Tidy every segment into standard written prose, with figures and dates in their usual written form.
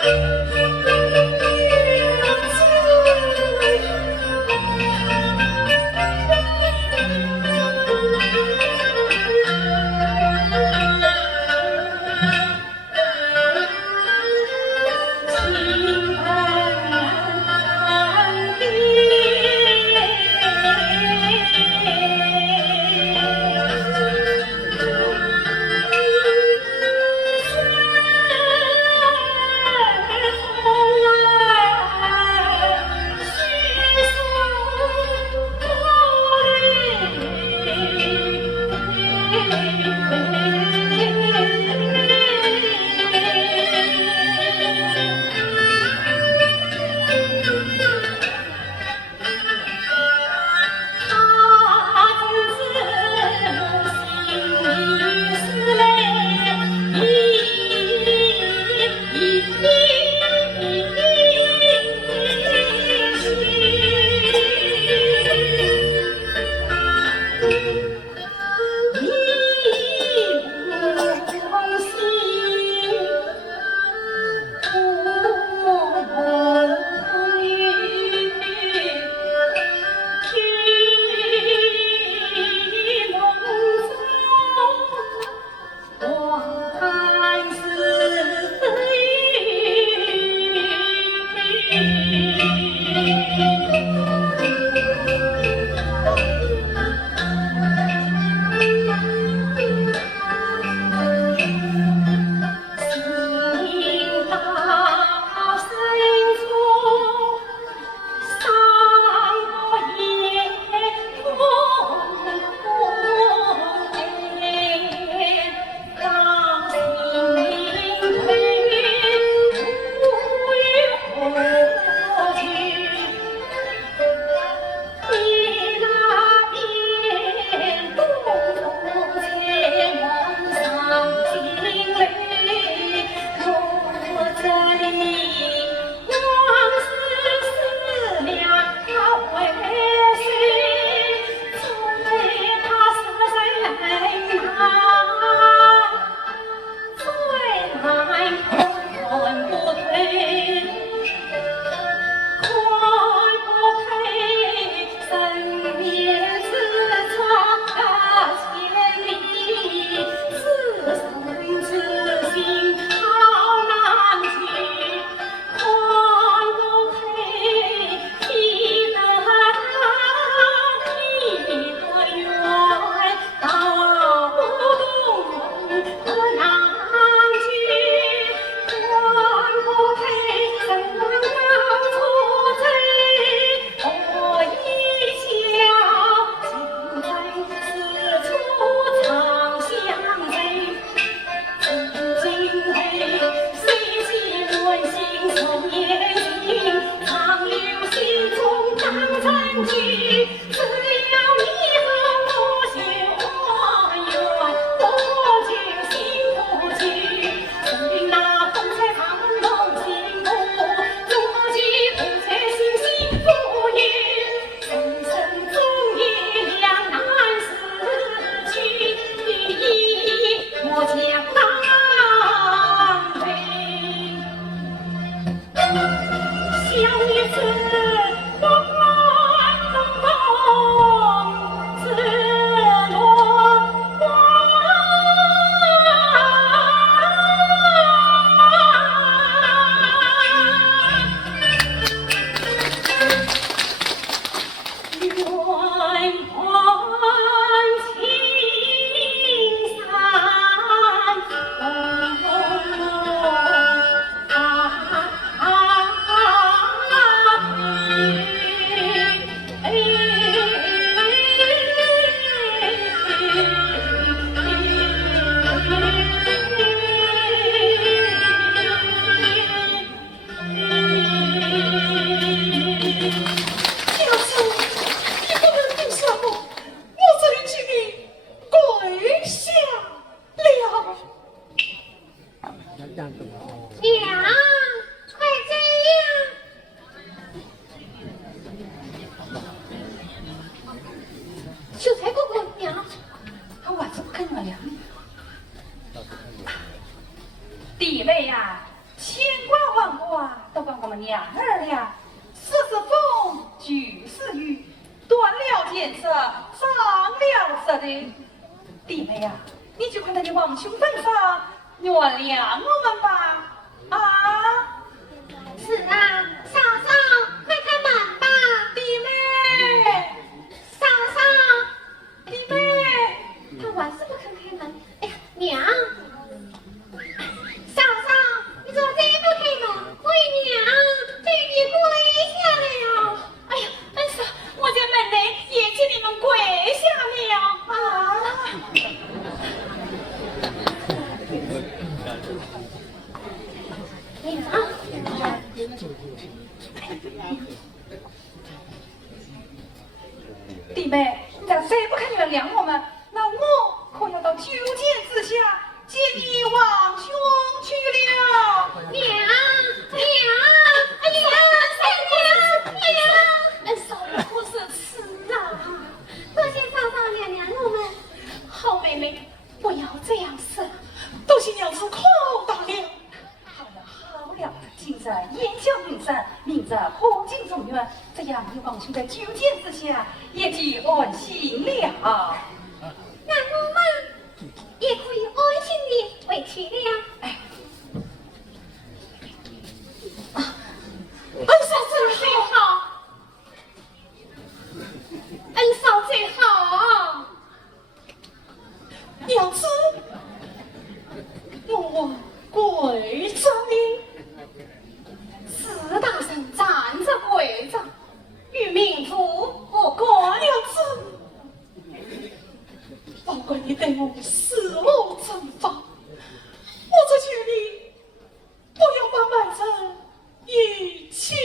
啊。都怪我们娘儿俩，事是风，局是雨，断了建设，伤了色的。弟妹呀，你就快到你王兄坟上原谅我们吧。啊，是啊，嫂嫂，快开门吧。弟妹，嫂嫂，弟妹，他还是不肯开门。哎呀，娘，嫂嫂，你怎么这不开门？为娘对你跪下了。哎呀，恩嫂，我在门内也请你们跪下了啊！弟妹，咱谁不肯原谅我们？那我可要到九剑之下接你王兄去了。娘，哎呀，恩嫂不是吃啊！多谢嫂嫂原谅我们。好妹妹，不要这样子，都是娘子口大了。好了，今日烟消云散，明日破镜重圆，这样你王兄在九剑之下也就安心了。那我们也可以安心地回去了。哎，恩嫂最好，恩嫂最好。娘子，我跪着你。四大神站着跪着，与民妇我过了字，宝贵你对我死无惩罚，我只劝你不要把满城遗弃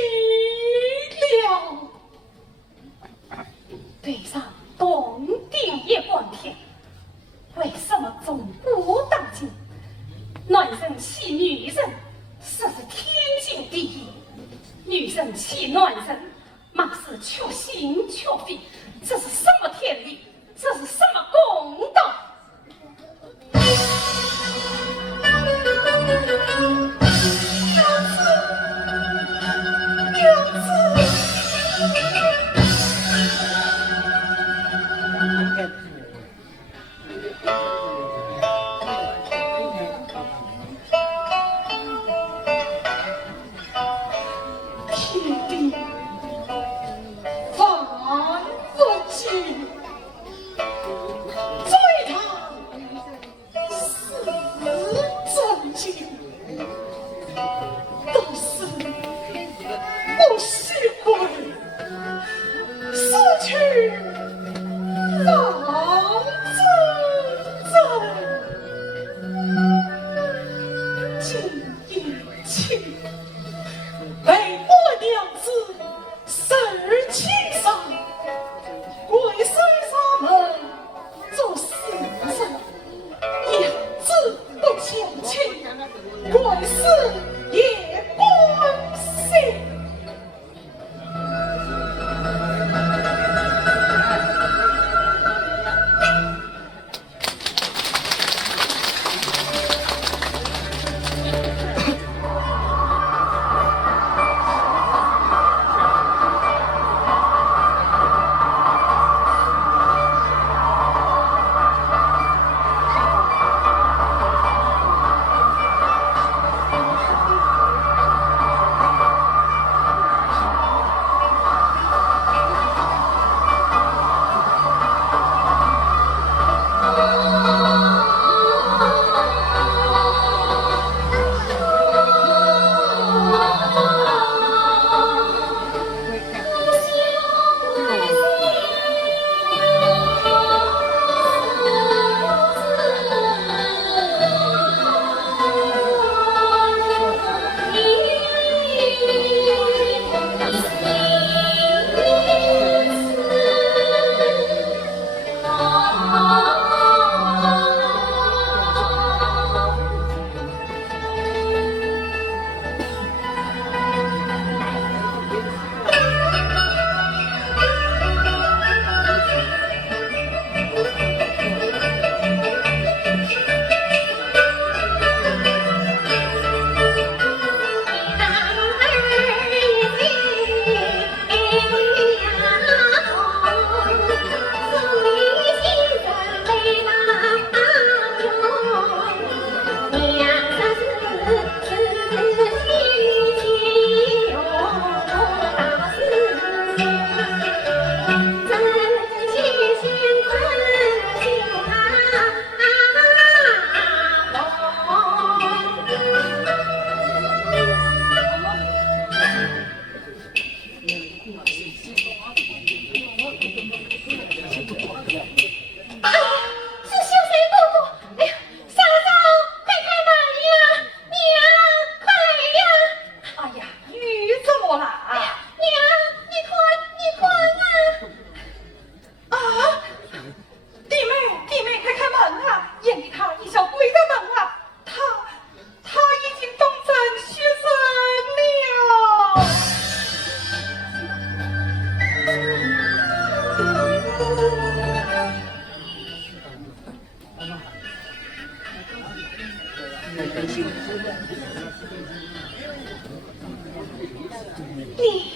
了。对上东帝也观天，为什么总不当今？男人欺女人，这是天经地义；女人欺男人，马是缺心缺肺。这是什么天理？这是什么公道？天地万物齐，你